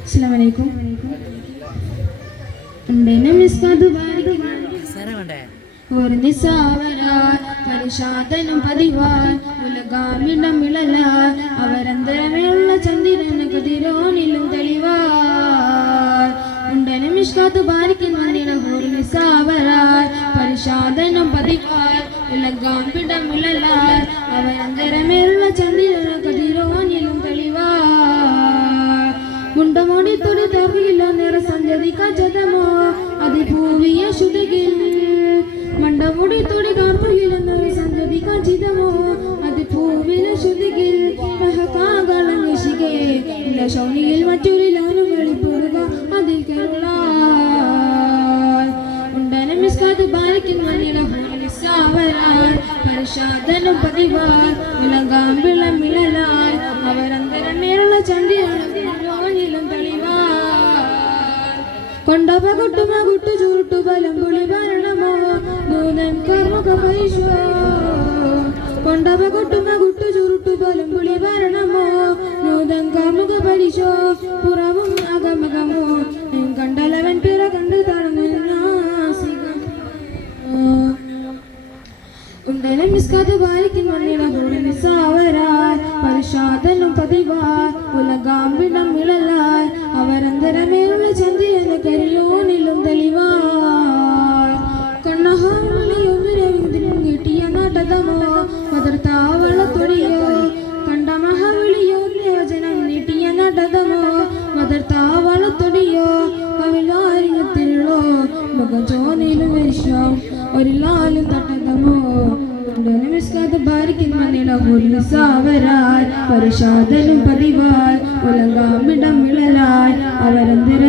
അസ്സലാമലൈക്കും. ഉണ്ടെന്നെ മിസ്കാത് ഒരു നിസാവരാൽ പരിശാദനം പതിവാൽ ഉലകാമിടമിളലാൽ അവരന്തരമേയുള്ള ചന്ദ്രന് കതിരോനിലും തെളിവാൽ ഉണ്ടെന്നെ മിസ്കാത് ബാരിക്കൻ വന്നിട ഒരു നിസാവരാൽ പരിശാദനം പതിവാൽ ഉലകാമിടമിളലാൽ അവരന്തരമേലുള്ള ചന്ദ്രന് കതിരോനിലും തെളിവാൽ മുണ്ടമോടി തൊടി തറിയില്ല നിറ സഞ്ചരിക്ക ജതമോ അതിഭൂവിയ ശുദ്ധകിൽ മണ്ടമുടി തൊടി കാർപ്പയിലെന്നൊരു സഞ്ചതി കാഞ്ചിതമോ അത് പൂവില ശുദ്ധിയിൽ മഹകാകളന്വേഷിക്കേ ഇല്ല ശൗനിയിൽ മറ്റൊരിലാനും വെളിപ്പെടുക അതിൽ കരുളാൽ ഉണ്ടന മിസ്കാത് ബാരിക്കൻ വന്നിട ഹോലിസാവരാൽ പരിശാദനം പതിവാൽ ഉലകാം വിളമിളലാൽ അവരന്തരമേറുള്ള ചണ്ടിയാണിലും തെളിവാൽ കൊണ്ടപ കൊട്ടുമകുട്ടു ചുരുട്ടു ബലം പുളി ഭരണമോ നൂതൻ കർമ്മക പൈശോ കൊണ്ടപ കൊട്ടുമകുട്ടു ചുരുട്ടു ബലം പുളി ഭരണമോ നൂതൻ കർമ്മക പരിശോ പുറവും അകമകമോ കണ്ടലവൻ പിറ കണ്ടു ഉണ്ടന മിസ്കാത് ബാരിക്കൻ വന്നിട ഹോളിസാവരാൽ പരിശാദനം പതിവാൽ ഉലകാം വിടമിളലാൽ അവരന്തരമേലുള്ള ചന്ദ്രന് കരിയോനിലും തെളിവാൽ കണ്ണഹാവിളിയൊന്നിനും കിട്ടിയ നാട്ടതമോ മദർത്താവളത്തൊടിയോ കണ്ട മഹാവിളിയോ പ്രയോജനം നീട്ടിയ നാട്ടതമോ മദർത്താവളത്തൊടിയോ അവിലാരിയത്തിലോ മുഖജോനിലും വിശ്വം ഒരിലാലും തട്ടതമോ മിസ്കാത് ബാരിക്കൻ വന്നിട ഹോലിസാവരാൽ പരിശാദനം പതിവാൽ ഉലകാമിടമിളലാൽ അവരന്തര